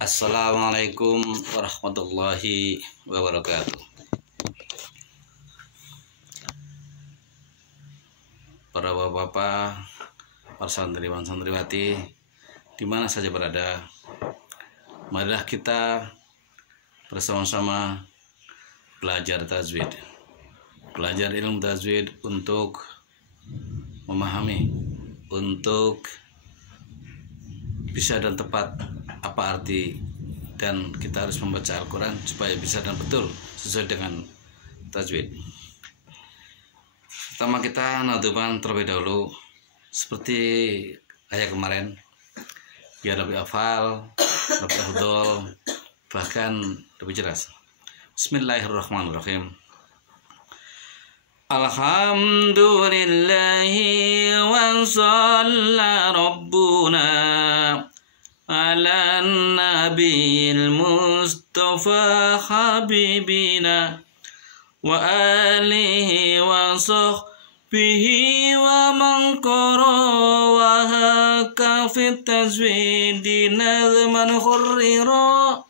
Assalamualaikum warahmatullahi wabarakatuh. Para bapak-bapak, para santriwan santriwati, di mana saja berada, marilah kita bersama-sama belajar tajwid, belajar ilmu tajwid untuk memahami, untuk bisa dan tepat apa arti, dan kita harus membaca Al-Quran supaya bisa dan betul sesuai dengan tajwid. Pertama kita nadzuban terlebih dahulu seperti ayat kemarin, biar lebih hafal, lebih afdol, bahkan lebih jelas. Bismillahirrahmanirrahim. Alhamdulillahi wa shalla rabbuna ala nabiyil mustafa habibina wa alihi wa sahbihi wa man qara wa haka fit tajwidi nazman khurrira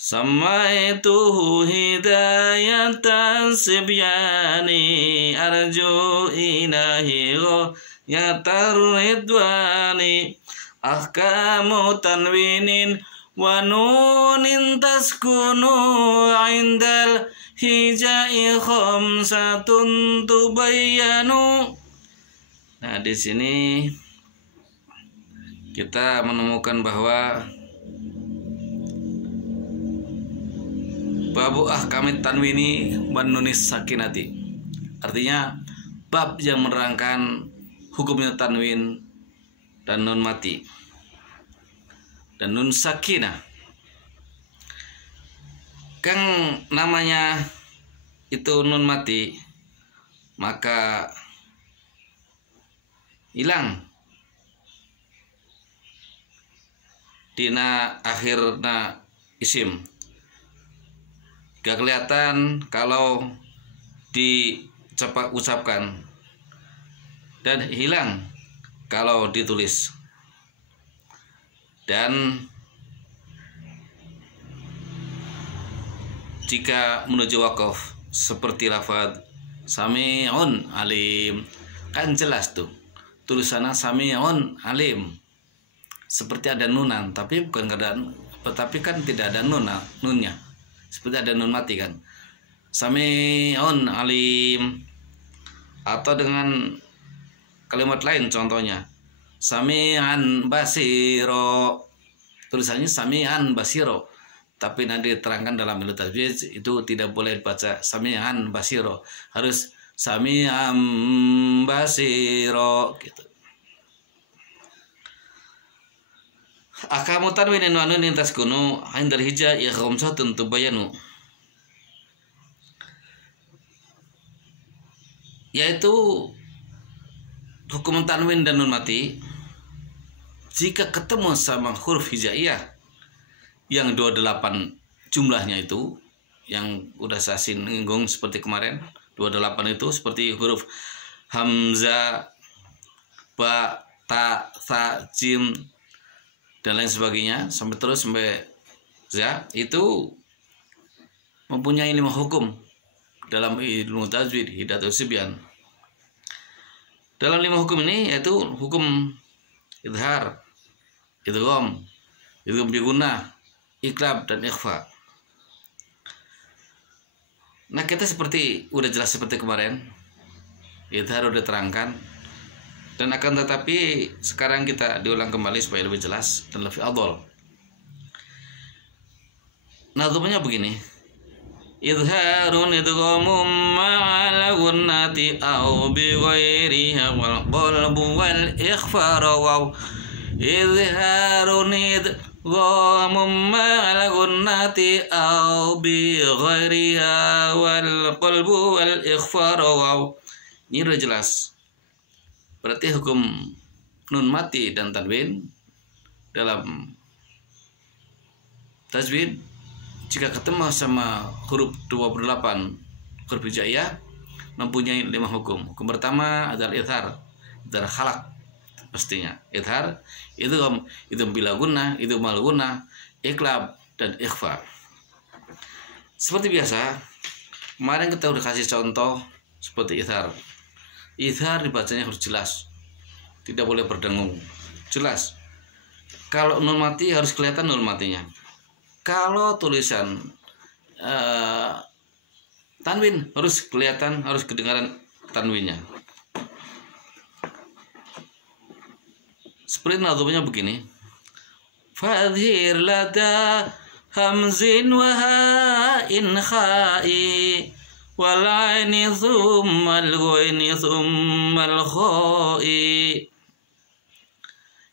samaituhu hidayatan sibyani arju ilahi ghayatar ridwani ahkamu tanwinin wa nunin taskunu indal hijai khamsatun tubayyanu. Nah, di sini kita menemukan bahwa babu ahkamit tanwini wan nunis sakinati, artinya bab yang menerangkan hukumnya tanwin dan nun mati dan nun sakinah. Kang namanya itu nun mati, maka hilang dina akhirna isim, gak kelihatan kalau diucapkan, dan hilang kalau ditulis. Dan jika menuju wakaf seperti lafaz sami'un alim, kan jelas tuh tulisannya sami'un alim, seperti ada nunan, tapi bukan ada, tetapi kan tidak ada nunnya, seperti ada nun mati kan, sami'un alim. Atau dengan kalimat lain, contohnya sami'an basiro, tulisannya sami'an basiro, tapi nanti diterangkan dalam ilmu tajwid itu tidak boleh dibaca sami'an basiro, harus sami'an basiro gitu. Ahkamu tanwinin wa nunin taskunu indal hija ya khamsatun tubayyanu, yaitu hukum tanwin dan nun mati jika ketemu sama huruf hijaiyah yang 28 jumlahnya, itu yang udah saya singgung seperti kemarin, 28 itu seperti huruf hamzah, ba, ta, tha, jim dan lain sebagainya sampai terus sampai za, itu mempunyai 5 hukum dalam ilmu tajwid hidayatus sibyan. Dalam 5 hukum ini yaitu hukum idhar, idgham, idgham bi gunnah, iqlab dan ikhfa. Nah, kita seperti udah jelas seperti kemarin, idhar udah terangkan, dan akan tetapi sekarang kita diulang kembali supaya lebih jelas dan lebih afdal. Nazmnya begini: idharun idghamum ma'al gunnati aw bi ghairiha wal qalbu wal ikhfar waw. Idharun idghamum ma'al gunnati aw bi ghairiha wal qalbu wal ikhfar waw. Ini udah jelas. Berarti hukum nun mati dan tanwin dalam tajwid jika ketemu sama huruf 28 huruf hijaiyah mempunyai 5 hukum. Hukum pertama adalah idhar, idhar khalaq, pastinya. Idhar, idgham, itu bila gunnah, itu mal gunnah, iqlab dan ikhfa. Seperti biasa, kemarin kita udah kasih contoh seperti idhar. Idhar dibacanya harus jelas, tidak boleh berdengung, jelas. Kalau nun mati harus kelihatan nun matinya. Kalau tulisan tanwin harus kelihatan, harus kedengaran tanwinnya. Seperti nazumnya begini. Fadhir lada hamzin wa ha'in kha'i wal 'aini thumma al-ghaini thumma al-kha'i.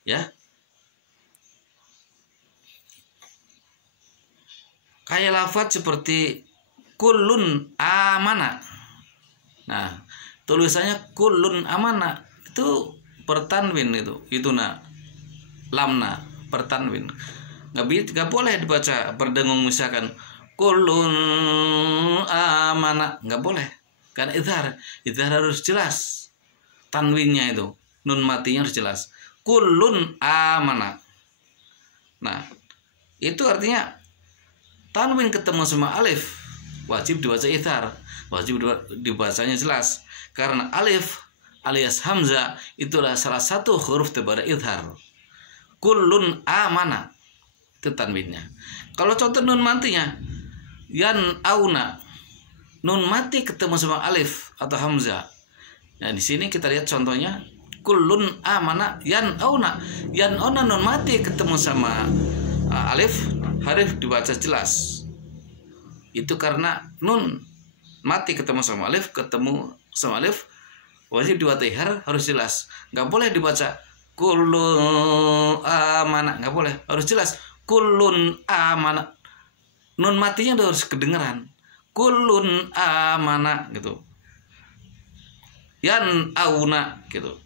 Ya. Kayak lafaz seperti kullun amana. Nah, tulisannya kullun amana itu pertanwin itu lamna pertanwin. Nggak boleh dibaca berdengung misalkan kullun amana, nggak boleh. Karena idhar harus jelas. Tanwinnya itu, nun matinya harus jelas. Kullun amana. Nah, itu artinya tanwin ketemu sama alif wajib dibaca idhar, wajib dibacanya jelas. Karena alif alias hamzah itulah salah satu huruf daripada idhar. Kullun amana itu tanwinnya. Kalau contoh nun matinya yan auna, nun mati ketemu sama alif atau hamzah. Nah, di sini kita lihat contohnya kullun amana yan auna. Yan auna nun mati ketemu sama alif harus dibaca jelas. Itu karena nun mati ketemu sama alif wajib dibaca idhar, harus jelas. Nggak boleh dibaca kullun amana, nggak boleh, harus jelas. Kullun amana, nun matinya harus kedengeran. Kullun amana gitu. Yan auna gitu.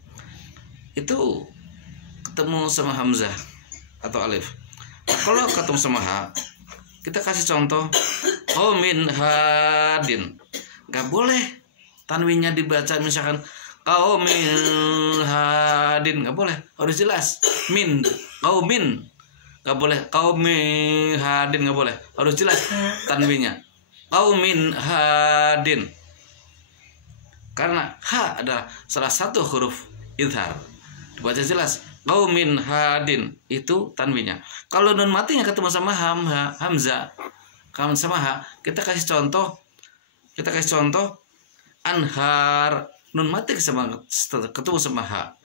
Itu ketemu sama hamzah atau alif. Nah, kalau ketemu sama ha, kita kasih contoh min hadin. Nggak boleh tanwinnya dibaca misalkan qaumin hadin, nggak boleh, harus jelas. Min qaumin nggak boleh, qaumin hadin nggak boleh, harus jelas tanwinnya qaumin hadin. Karena ha adalah salah satu huruf idhar, dibaca jelas. Qaumin hadin itu tanwinnya. Kalau nun matinya ketemu sama hamzah, kamu sama ha, kita kasih contoh anhar, nun mati ketemu sama ha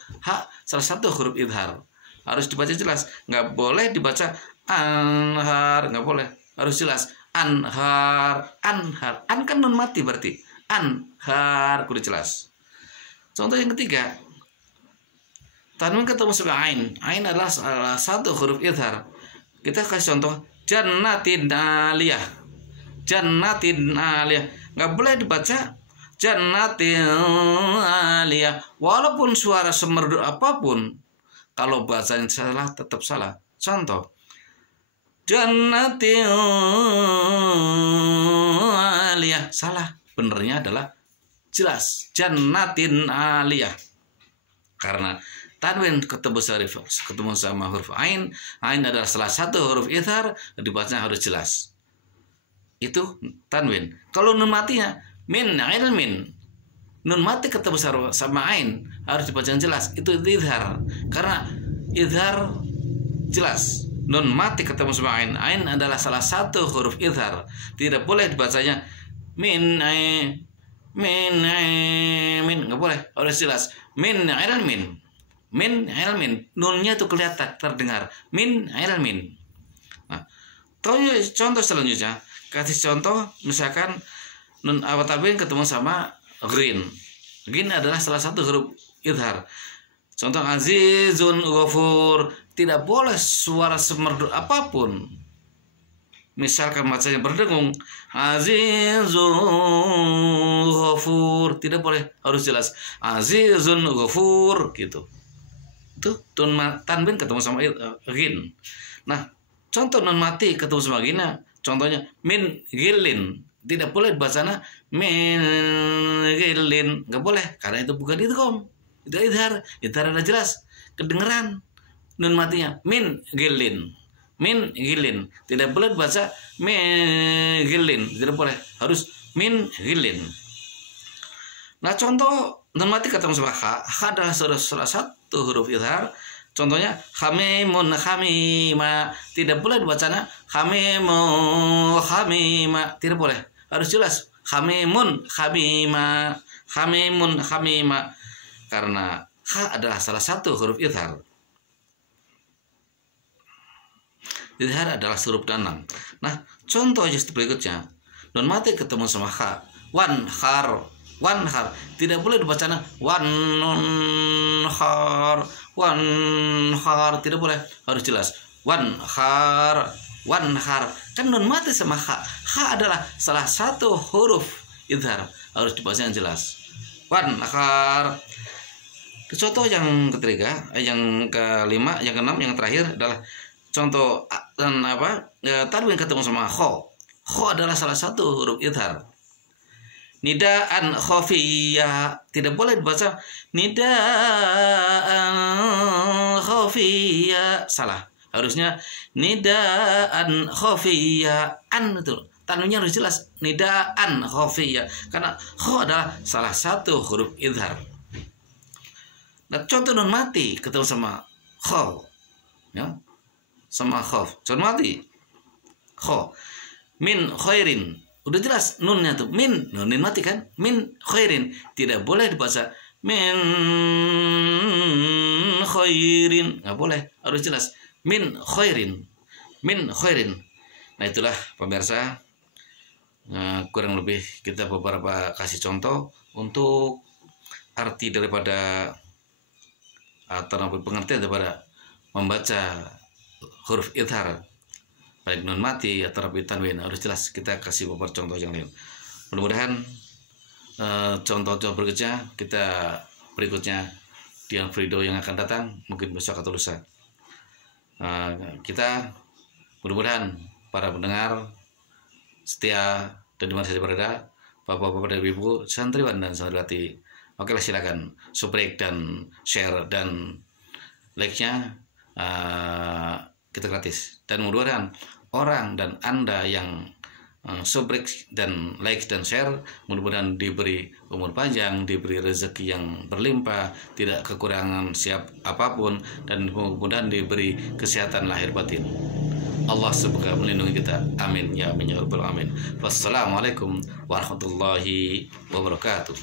salah satu huruf idhar, harus dibaca jelas. Nggak boleh dibaca anhar, nggak boleh, harus jelas. Anhar an kan nun mati, berarti anhar kudu jelas. Contoh yang ketiga, tanwin ketemu sama ain adalah salah satu huruf idhar. Kita kasih contoh jannatin aliyah, nggak boleh dibaca jannatin aliyah, walaupun suara semerdu apapun, kalau bahasanya salah tetap salah. Contoh jannatin aliyah, salah, benernya adalah jelas jannatin aliyah. Karena tanwin ketemu sama huruf ain adalah salah satu huruf idhar, dibacanya harus jelas. Itu tanwin. Kalau nun matinya min ilmin, nun mati ketemu sama ain harus dibaca jelas, itu idhar. Karena idhar jelas. Nun mati ketemu sama ain adalah salah satu huruf idhar, tidak boleh dibacanya min nggak boleh, harus jelas. Min ilmin, nunnya itu kelihatan terdengar. Min ilmin. Nah, contoh selanjutnya, kasih contoh misalkan nun awatabin ketemu sama green adalah salah satu huruf idhar. Contoh azizun ghafur, tidak boleh suara semerdu apapun. Misalkan bacanya berdengung azizun ghafur, tidak boleh, harus jelas azizun ghafur gitu. Itu tanwin ketemu sama ghin. Nah, contoh nun mati ketemu sama gina, contohnya min gilin, tidak boleh dibacanya min gilin, nggak boleh, karena itu bukan idgham, itu idhar. Idhar ada jelas. kedengeran nun matinya min gilin. Min gilin, tidak boleh dibaca min gilin, tidak boleh, harus min gilin. Nah contoh nun mati ketemu sama ha adalah salah satu huruf idhar. Contohnya hamimun hamima, tidak boleh dibacanya hamimu hamima, tidak boleh, harus jelas hamimun hamima, hamimun hamima, karena ha adalah salah satu huruf idhar. Idhar adalah huruf danam. Nah, contoh just berikutnya, nun mati ketemu sama ha, wan har, tidak boleh dibacanya wan har, tidak boleh, harus jelas wan har. Kan nun mati sama ha adalah salah satu huruf idhar, harus dibaca yang jelas wan har. Contoh yang ketiga, yang kelima, yang keenam, yang terakhir adalah contoh dan tanwin ketemu sama kho adalah salah satu huruf idhar. Nidaan khafiyah, tidak boleh dibaca nidaan khafiyah, salah, harusnya nidaan khafiyah, an itu tanwinnya harus jelas nidaan khafiyah, karena kho adalah salah satu huruf idhar. Nah contoh nun mati ketemu sama kho, ya, sama khof, contoh mati kho min khairin, udah jelas nunnya tuh min, nunin mati kan, min khairin, tidak boleh dibaca min khairin, nggak boleh, harus jelas min khairin. Nah itulah pemirsa, kurang lebih kita beberapa kasih contoh untuk arti daripada atau pengertian daripada membaca huruf idhar, baik nun mati atau tanwin, harus jelas. Kita kasih beberapa contoh yang lain. Mudah-mudahan contoh-contoh berikutnya di video yang akan datang, mungkin besok atau lusa. Kita mudah-mudahan para pendengar setia dan dimana saja berada, bapak-bapak dan ibu, santriwan dan santriwati, oke lah, silakan subscribe dan share dan like-nya, kita gratis. Dan mudah-mudahan orang dan Anda yang subscribe dan like dan share, mudah-mudahan diberi umur panjang, diberi rezeki yang berlimpah, tidak kekurangan siap apapun, dan mudah-mudahan diberi kesehatan lahir batin. Allah semoga melindungi kita. Amin ya amin ya rabbal alamin. Wassalamualaikum warahmatullahi wabarakatuh.